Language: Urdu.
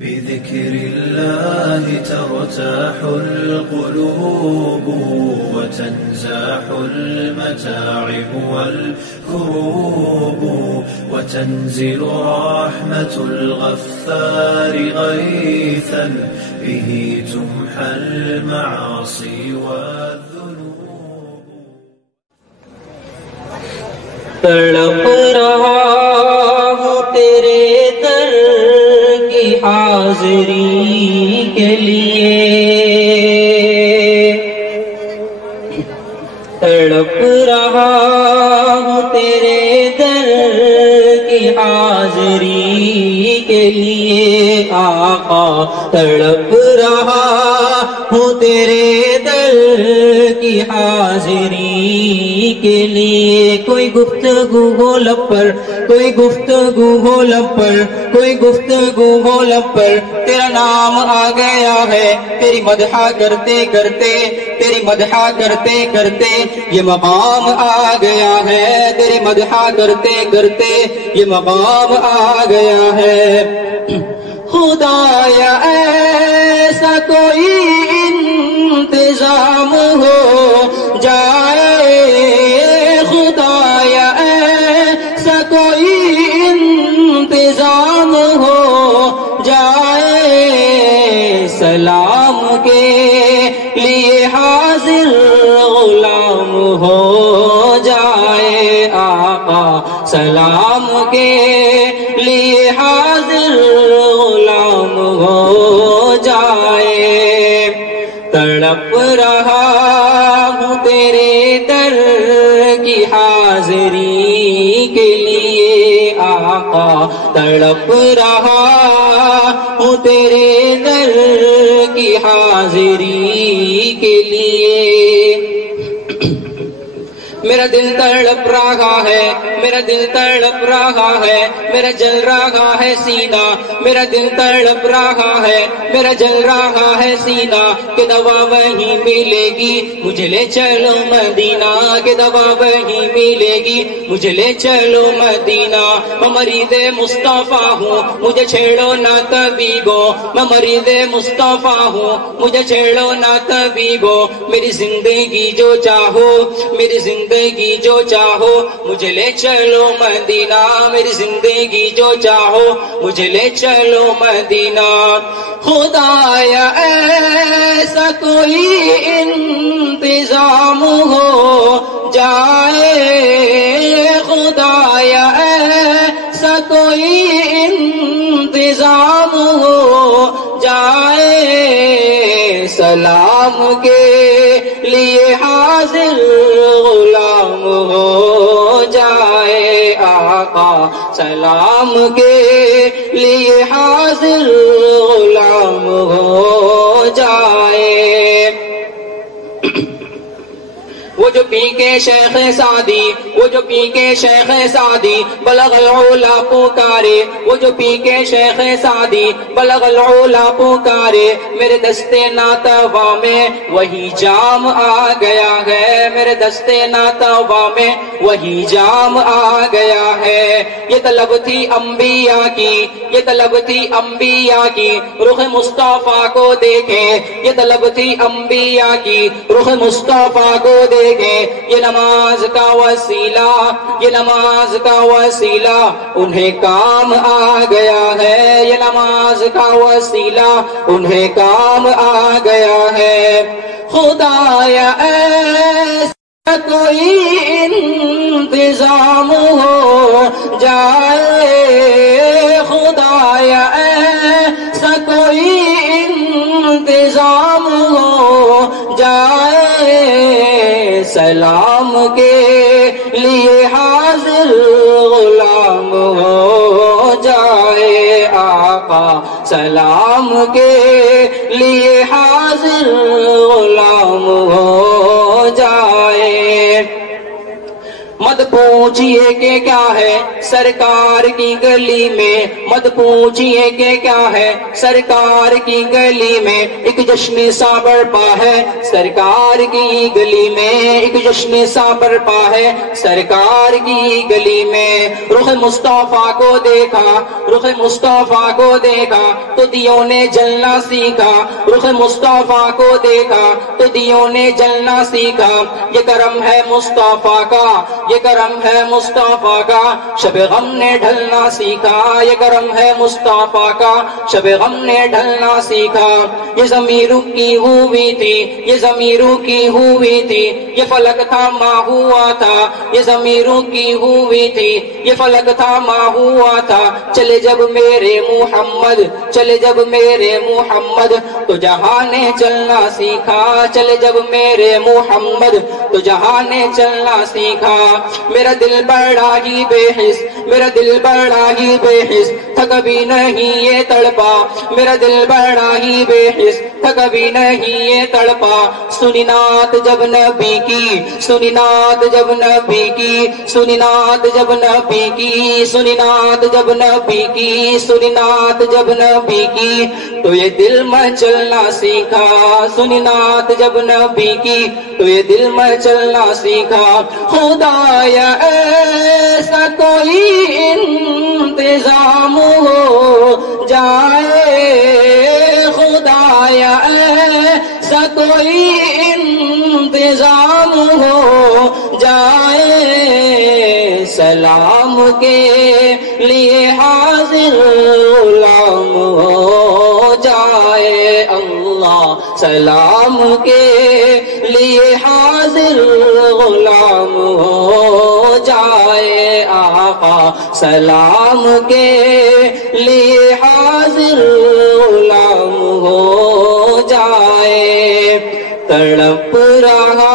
بذكر الله ترتاح القلوب وتنزاح المتاعب والكروب وتنزل رحمة الغفار غيثا به تمحى المعاصي والذنوب. تڑپ رہا ہوں تیرے در کی حاضری کے لیے، تڑپ رہا ہوں تیرے در کی حاضری کے لیے آقا، تڑپ رہا ہوں تیرے در کی حاضری کے لیے. کوئی گفتگو ہو لب پر، کوئی گفتگو ہو لب پر، کوئی گفتگو ہو لب پر، تیرا نام آ گیا ہے. تیری مدح کرتے کرتے، تیری مدح کرتے کرتے یہ مقام آ گیا ہے. تیری مدح کرتے کرتے یہ مقام آ گیا ہے. خدایا ایسا کوئی انتظام ہو جائے، خدایا ایسا کوئی انتظام ہو جائے، سلام کے لیے حاضر غلام ہو جائے آقا، سلام کے لیے حاضر غلام ہو جائے. تڑپ رہا ہوں تیرے در کی حاضری کے لیے آقا، تڑپ رہا ہوں تیرے در کی حاضری کے لیے. میرا دل تڑپ رہا ہے، میرا دل تڑپ رہا ہے، میرا جل رہا ہے سینہ، میرا دل تڑپ رہا ہے، میرا جل رہا ہے سینہ، کہ دوا وہیں ملے گی مجھے لے چلو مدینہ، کہ دوا وہیں ملے گی مجھے لے چلو مدینہ. میں مرید مصطفیٰ ہوں مجھے چھیڑو نہ طبیبو، میں مرید مصطفیٰ ہوں مجھے چھیڑو نہ طبیبو. میری زندگی جو چاہو، میری زندگی جو چاہو مجھے لے چلو مدینہ، میری زندگی جو چاہو مجھے لے چلو مدینہ. خدایا ایسا کوئی انتظام ہو جائے، خدایا ایسا کوئی انتظام ہو جائے، سلام کے لیے حاضر غلام ہو جائے آقا، سلام کے لیے حاضر غلام ہو جائے. وہ جو پی کے شیخ سعدی، وہ جو پی کے شیخ سعدی بلغ العلا پکارے، وہ جو پی کے شیخ سعدی بلغ العلا پکارے، میرے دستے ناتوا میں وہی جام آ گیا ہے، میرے دستے ناتوا میں وہی جام آ گیا ہے. یہ طلب تھی انبیاء کی، یہ طلب تھی انبیاء کی، رخ مصطفیٰ کو دیکھے، یہ طلب تھی انبیاء کی، رخ مصطفیٰ کو دیکھے. یہ نماز کا وسیلہ، یہ نماز کا وسیلہ انہیں کام آ گیا ہے، یہ نماز کا وسیلہ انہیں کام آ گیا ہے. خدایا ایسا کوئی انتظام ہو جائے، خدایا ایسا کوئی انتظام ہو جائے، سلام کے لیے حاضر غلام ہو جائے آقا، سلام کے لیے حاضر غلام ہو جائے. مد پوچھئے کہ کیا ہے سرکار کی گلی میں، مت پوچھئے کہ کیا ہے سرکار کی گلی میں، ایک جشن سا برپا ہے سرکار کی گلی میں، ایک جشن سا برپا ہے سرکار کی گلی میں۔ رخ مصطفیٰ کو دیکھا، رخ مصطفیٰ کو دیکھا تو دیوں نے جلنا سیکھا، رخ مصطفیٰ کو دیکھا تو دیوں نے جلنا سیکھا۔ یہ کرم ہے مصطفیٰ کا، یہ کرم ہے مصطفیٰ کا، شب غم نے ڈھلنا سیکھا، یہ کرم ہے مصطفیٰ کا، شب غم نے ڈھلنا سیکھا۔ یہ زمین رکی ہوئی تھی، یہ زمین رکی ہوئی تھی، یہ فلک تھاما ہوا تھا، یہ زمین رکی ہوئی تھی، یہ فلک تھاما ہوا تھا۔ چلے جب میرے محمد، چلے جب میرے محمد تو جہاں نے چلنا سیکھا، چلے جب میرے محمد تو جہاں نے چلنا سیکھا۔ میرا دل بڑا ہی بے حس، میرا دل بڑا ہی بے حس تھا کبھی نہیں یہ تڑپا، میرا دل بڑا ہی بے حس تھا کبھی نہیں یہ تڑپا۔ سنی نعت جب نبی کی، سنی نعت جب نبی کی، سنی نعت جب نبی کی، سنی نعت جب نبی کی، سنی نعت جب نبی کی تو یہ دل میں چلنا سیکھا، سنی نعت جب نبی کی تو یہ دل میں چلنا سیکھا۔ خدایا ایسا کوئی انتظام ہو جائے، خدایا ایسا کوئی انتظام ہو جائے، سلام کے لیے حاضر غلام ہو جائے اللہ، سلام کے لیے حاضر غلام ہو جائے آقا، سلام کے لیے حاضر غلام ہو جائے۔ تڑپ رہا